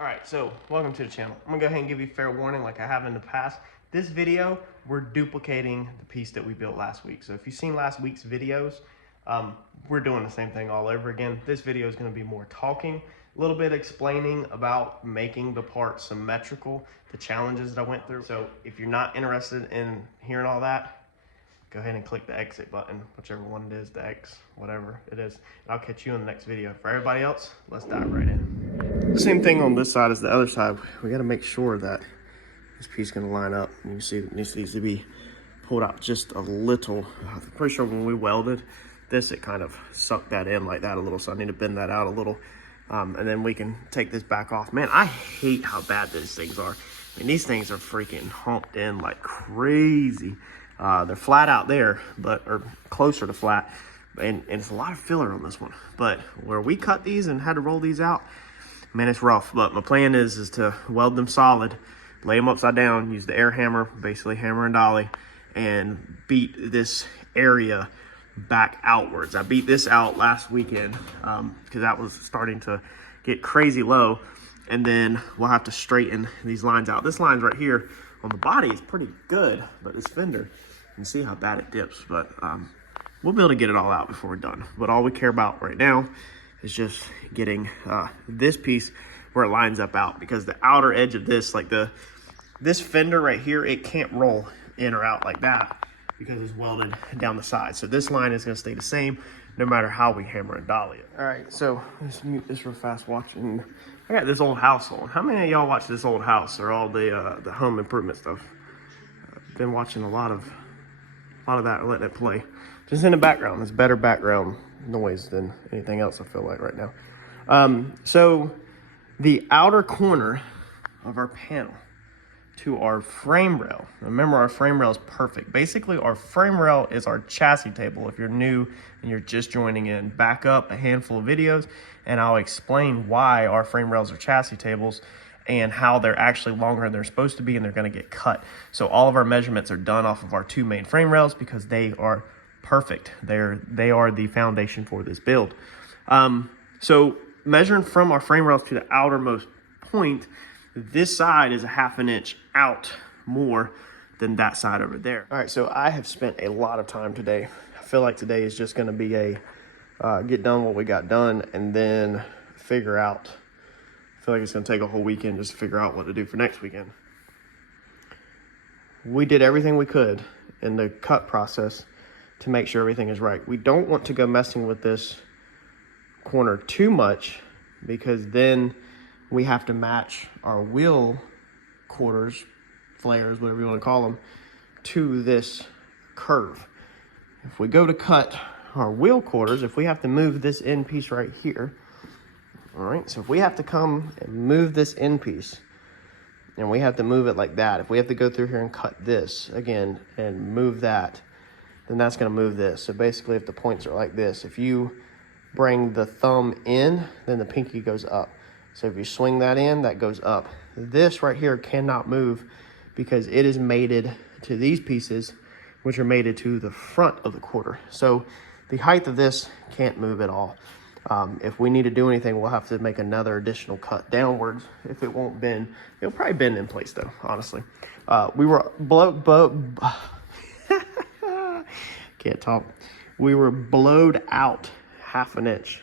All right, so welcome to the channel. I'm gonna go ahead and give you fair warning like I have in the past. This video, we're duplicating the piece that we built last week. So if you've seen last week's videos, we're doing the same thing all over again. This video is gonna be more talking, a little bit explaining about making the part symmetrical, the challenges that I went through. So if you're not interested in hearing all that, go ahead and click the exit button, whichever one it is, the X, whatever it is. And I'll catch you in the next video. For everybody else, let's dive right in. Same thing on this side as the other side. We gotta make sure that this piece is gonna line up. You can see it needs to be pulled out just a little. I'm pretty sure when we welded this, it kind of sucked that in like that a little, so I need to bend that out a little. And then we can take this back off. Man, I hate how bad these things are. I mean, these things are freaking humped in like crazy. They're flat out there, or closer to flat, and it's a lot of filler on this one. But where we cut these and had to roll these out, man, it's rough. But my plan is to weld them solid, lay them upside down, use the air hammer, basically hammer and dolly, and beat this area back outwards. I beat this out last weekend because that was starting to get crazy low, and then we'll have to straighten these lines out. This line's right here on the body is pretty good, but this fender, you can see how bad it dips. But we'll be able to get it all out before we're done. But all we care about right now is just getting this piece where it lines up out, because the outer edge of this, like this fender right here, it can't roll in or out like that because it's welded down the side. So this line is going to stay the same no matter how we hammer and dolly it. All right, so let's mute this real fast. Watching, I got this old house on. How many of y'all watch this old house or all the home improvement stuff? I've been watching a lot of that, letting it play just in the background. It's better background noise than anything else, I feel like, right now. So the outer corner of our panel to our frame rail, remember, our frame rail is perfect. Basically, our frame rail is our chassis table. If you're new and you're just joining in, back up a handful of videos and I'll explain why our frame rails are chassis tables and how they're actually longer than they're supposed to be, and they're going to get cut. So all of our measurements are done off of our two main frame rails because they are perfect. They are the foundation for this build. So measuring from our frame rails to the outermost point, this side is a ½ an inch out more than that side over there. All right, so I have spent a lot of time today. I feel like today is just going to be a get done what we got done and then figure out. I feel like it's going to take a whole weekend just to figure out what to do for next weekend. We did everything we could in the cut process to make sure everything is right. We don't want to go messing with this corner too much, because then we have to match our wheel quarters, flares, whatever you want to call them, to this curve. If we go to cut our wheel quarters, if we have to move this end piece right here, all right, so if we have to come and move this end piece, and we have to move it like that, if we have to go through here and cut this again and move that, then that's going to move this. So basically, if the points are like this, if you bring the thumb in, then the pinky goes up. So if you swing that in, that goes up. This right here cannot move because it is mated to these pieces, which are mated to the front of the quarter. So the height of this can't move at all. If we need to do anything, we'll have to make another additional cut downwards. If it won't bend, it'll probably bend in place though, honestly. We were can't talk. We were blowed out ½ an inch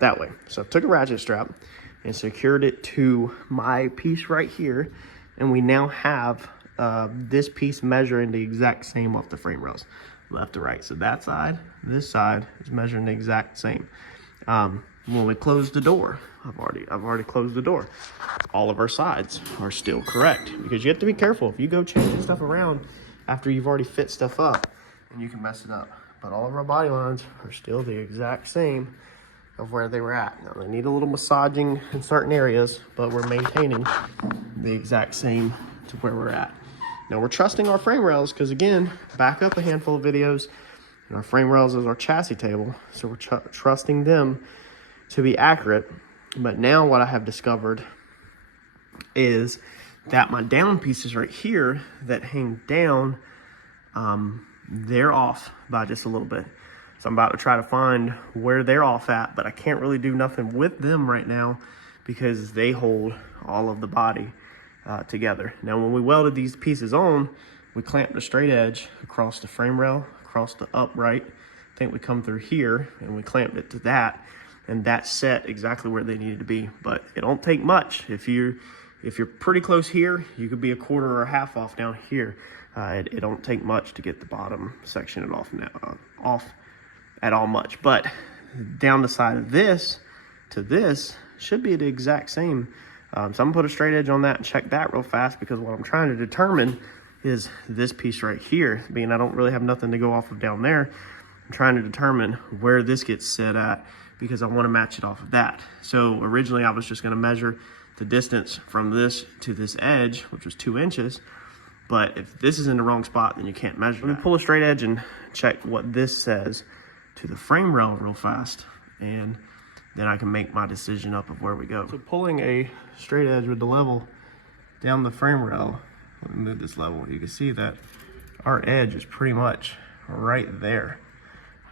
that way. So I took a ratchet strap and secured it to my piece right here, and we now have this piece measuring the exact same off the frame rails, left to right. So that side, this side is measuring the exact same. When we close the door, I've already closed the door, all of our sides are still correct, because you have to be careful if you go changing stuff around after you've already fit stuff up, and you can mess it up. But all of our body lines are still the exact same of where they were at. Now they need a little massaging in certain areas, but we're maintaining the exact same to where we're at. Now we're trusting our frame rails because, again, back up a handful of videos, and our frame rails is our chassis table, so we're trusting them to be accurate. But now what I have discovered is that my down pieces right here that hang down, they're off by just a little bit. So I'm about to try to find where they're off at, but I can't really do nothing with them right now because they hold all of the body together. Now, when we welded these pieces on, we clamped the straight edge across the frame rail, across the upright. I think we come through here and we clamped it to that, and that set exactly where they needed to be. But it don't take much. If you're pretty close here, you could be a quarter or a half off down here. It don't take much to get the bottom section off at all much. But down the side of this to this should be the exact same. So I'm gonna put a straight edge on that and check that real fast, because what I'm trying to determine is this piece right here. Being I don't really have nothing to go off of down there, I'm trying to determine where this gets set at, because I want to match it off of that. So originally I was just going to measure the distance from this to this edge, which was 2 inches. But if this is in the wrong spot, then you can't measure. Let me pull a straight edge and check what this says to the frame rail real fast, and then I can make my decision up of where we go. So pulling a straight edge with the level down the frame rail, let me move this level, you can see that our edge is pretty much right there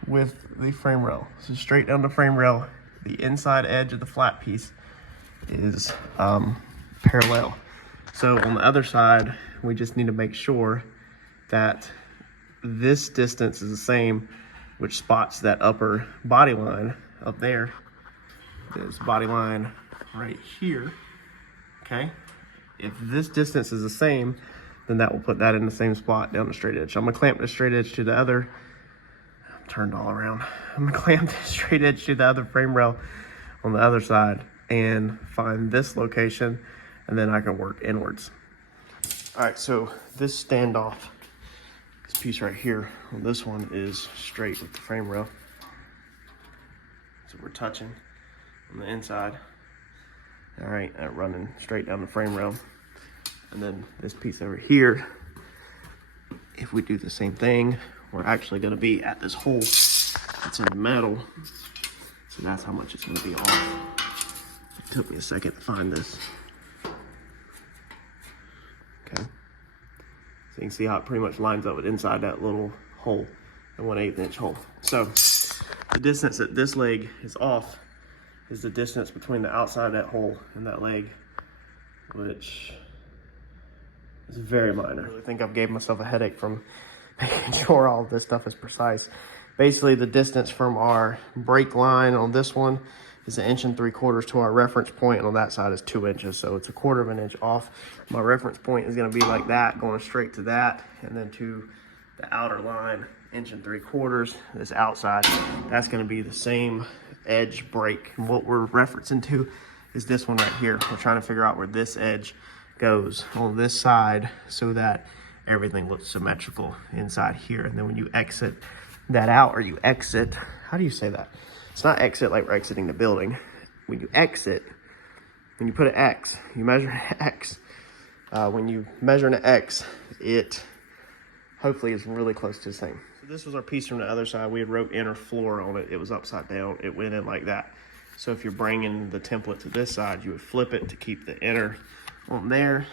with the frame rail. So straight down the frame rail, the inside edge of the flat piece is parallel. So on the other side, we just need to make sure that this distance is the same, which spots that upper body line up there. There's body line right here, okay? If this distance is the same, then that will put that in the same spot down the straight edge. So I'm gonna clamp the straight edge to the other, I'm turned all around. I'm gonna clamp the straight edge to the other frame rail on the other side and find this location, and then I can work inwards. All right, so this standoff, this piece right here, well, this one is straight with the frame rail. So we're touching on the inside. All right, running straight down the frame rail. And then this piece over here, if we do the same thing, we're actually gonna be at this hole that's in the metal. So that's how much it's gonna be off. It took me a second to find this. Okay. So you can see how it pretty much lines up with inside that little hole, the 1/8 inch hole. So the distance that this leg is off is the distance between the outside of that hole and that leg, which is very minor. I really think I've gave myself a headache from making sure all of this stuff is precise. Basically, the distance from our brake line on this one is 1 3/4 inches to our reference point, and on that side is 2 inches. So it's 1/4 inch off. My reference point is gonna be like that, going straight to that, and then to the outer line, 1 3/4 inches. This outside, that's gonna be the same edge brake. And what we're referencing to is this one right here. We're trying to figure out where this edge goes on this side so that everything looks symmetrical inside here. And then when you exit that out, or you exit, how do you say that? It's not exit like we're exiting the building. When you exit, when you put an X, you measure an X. When you measure an X, it hopefully is really close to the same. So this was our piece from the other side. We had wrote inner floor on it. It was upside down. It went in like that. So if you're bringing the template to this side, you would flip it to keep the inner on there.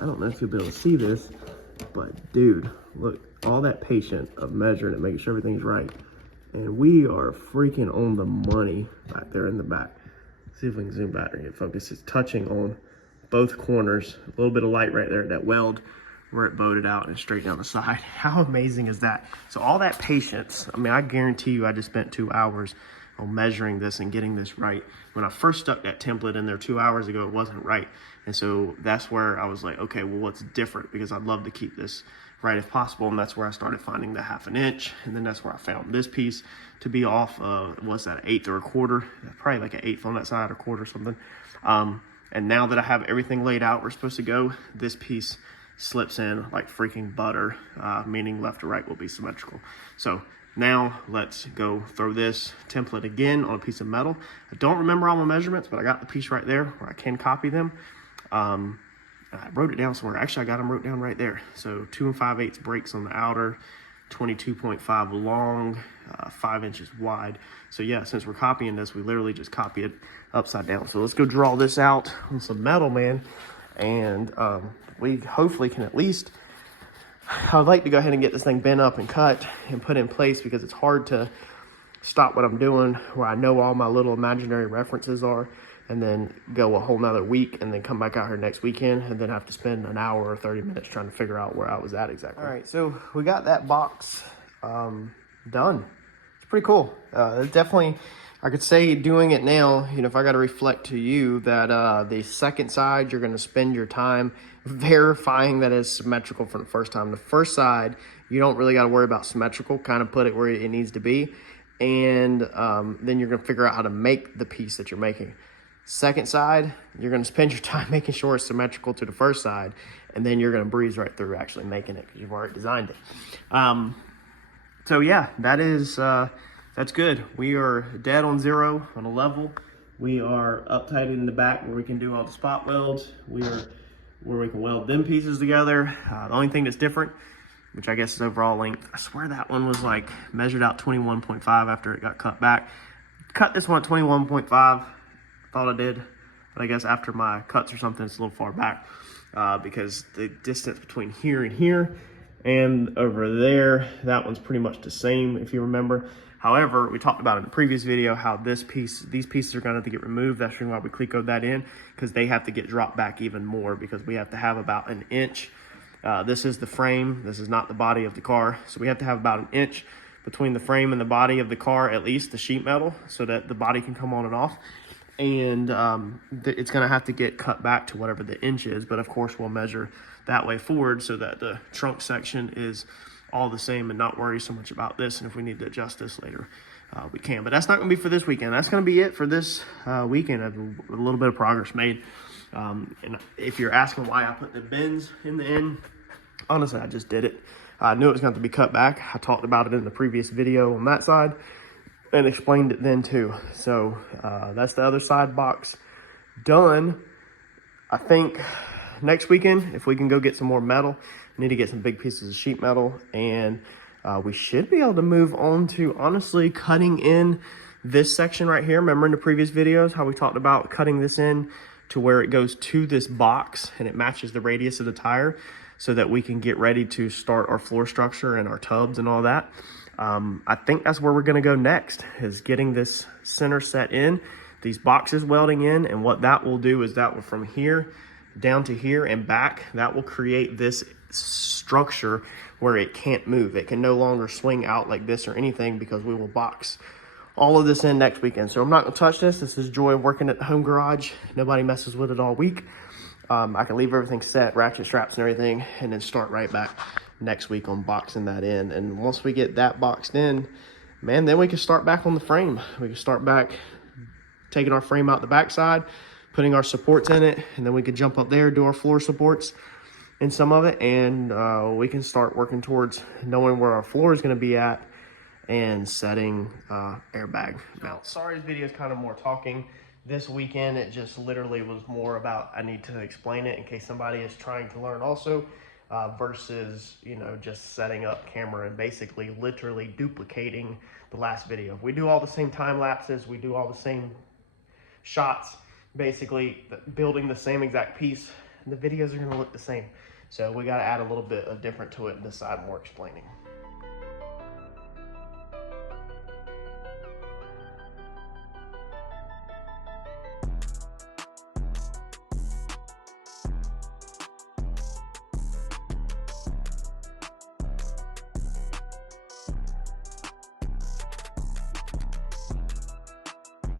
I don't know if you'll be able to see this, but dude, look, all that patience of measuring it, making sure everything's right. And we are freaking on the money back there in the back. See if we can zoom back and get focus. It's touching on both corners. A little bit of light right there, that weld where it bowed out and straight down the side. How amazing is that? So all that patience, I mean, I guarantee you I just spent 2 hours on measuring this and getting this right. When I first stuck that template in there 2 hours ago, it wasn't right. And so that's where I was like, okay, well, what's different? Because I'd love to keep this right if possible. And that's where I started finding the 1/2 inch. And then that's where I found this piece to be off, what's that, 1/8 or 1/4? Probably like an 1/8 on that side, or 1/4 something. And now that I have everything laid out, we're supposed to go, this piece slips in like freaking butter, meaning left to right will be symmetrical. So now let's go throw this template again on a piece of metal. I don't remember all my measurements, but I got the piece right there where I can copy them. I wrote it down somewhere. Actually, I got them wrote down right there. So 2 5/8 brakes on the outer, 22.5 long, 5 inches wide. So yeah, since we're copying this, we literally just copy it upside down. So let's go draw this out on some metal, man. And we hopefully can at least, I'd like to go ahead and get this thing bent up and cut and put in place, because it's hard to stop what I'm doing where I know all my little imaginary references are, and then go a whole nother week and then come back out here next weekend and then have to spend an hour or 30 minutes trying to figure out where I was at exactly. All right, so we got that box done. It's pretty cool. It's definitely, I could say doing it now, you know, if I got to reflect to you that the second side, you're going to spend your time verifying that it's symmetrical from the first time. The first side, you don't really got to worry about symmetrical, kind of put it where it needs to be. And then you're going to figure out how to make the piece that you're making. Second side, you're going to spend your time making sure it's symmetrical to the first side, and then you're going to breeze right through actually making it because you've already designed it. So yeah, that's good. We are dead on zero on a level. We are uptight in the back where we can do all the spot welds. We are where we can weld them pieces together. The only thing that's different, which I guess is overall length. I swear that one was like measured out 21.5 after it got cut back. Cut this one at 21.5. Thought I did, but I guess after my cuts or something, it's a little far back because the distance between here and over there, that one's pretty much the same if you remember. However, we talked about in the previous video how these pieces are going to have to get removed. That's the reason why we Clecoed that in, because they have to get dropped back even more because we have to have about an inch. This is the frame. This is not the body of the car. So we have to have about an inch between the frame and the body of the car, at least the sheet metal, so that the body can come on and off. And it's going to have to get cut back to whatever the inch is. But of course, we'll measure that way forward so that the trunk section is all the same and not worry so much about this. And if we need to adjust this later, we can. But that's not going to be for this weekend. That's going to be it for this weekend. A little bit of progress made. And if you're asking why I put the bends in the end, honestly, I just did it. I knew it was going to have to be cut back. I talked about it in the previous video on that side and explained it then too. So that's the other side box done. I think next weekend, if we can go get some more metal, we need to get some big pieces of sheet metal, and we should be able to move on to honestly cutting in this section right here. Remember in the previous videos how we talked about cutting this in to where it goes to this box and it matches the radius of the tire so that we can get ready to start our floor structure and our tubs and all that. I think that's where we're going to go next, is getting this center set in, these boxes welding in, and what that will do is that will, from here down to here and back, that will create this structure where it can't move. It can no longer swing out like this or anything because we will box all of this in next weekend. So I'm not going to touch this. This is joy of working at the home garage. Nobody messes with it all week. I can leave everything set, ratchet straps and everything, and then start right back next week on boxing that in. And once we get that boxed in, man, then we can start back on the frame. We can start back taking our frame out the backside, putting our supports in it, and then we can jump up there, do our floor supports in some of it, and we can start working towards knowing where our floor is going to be at and setting airbag mounts. Sorry, this video is kind of more talking. This weekend, it just literally was more about, I need to explain it in case somebody is trying to learn also, versus, you know, just setting up camera and basically literally duplicating the last video. We do all the same time lapses, we do all the same shots, basically building the same exact piece. The videos are going to look the same. So we got to add a little bit of different to it and decide more explaining.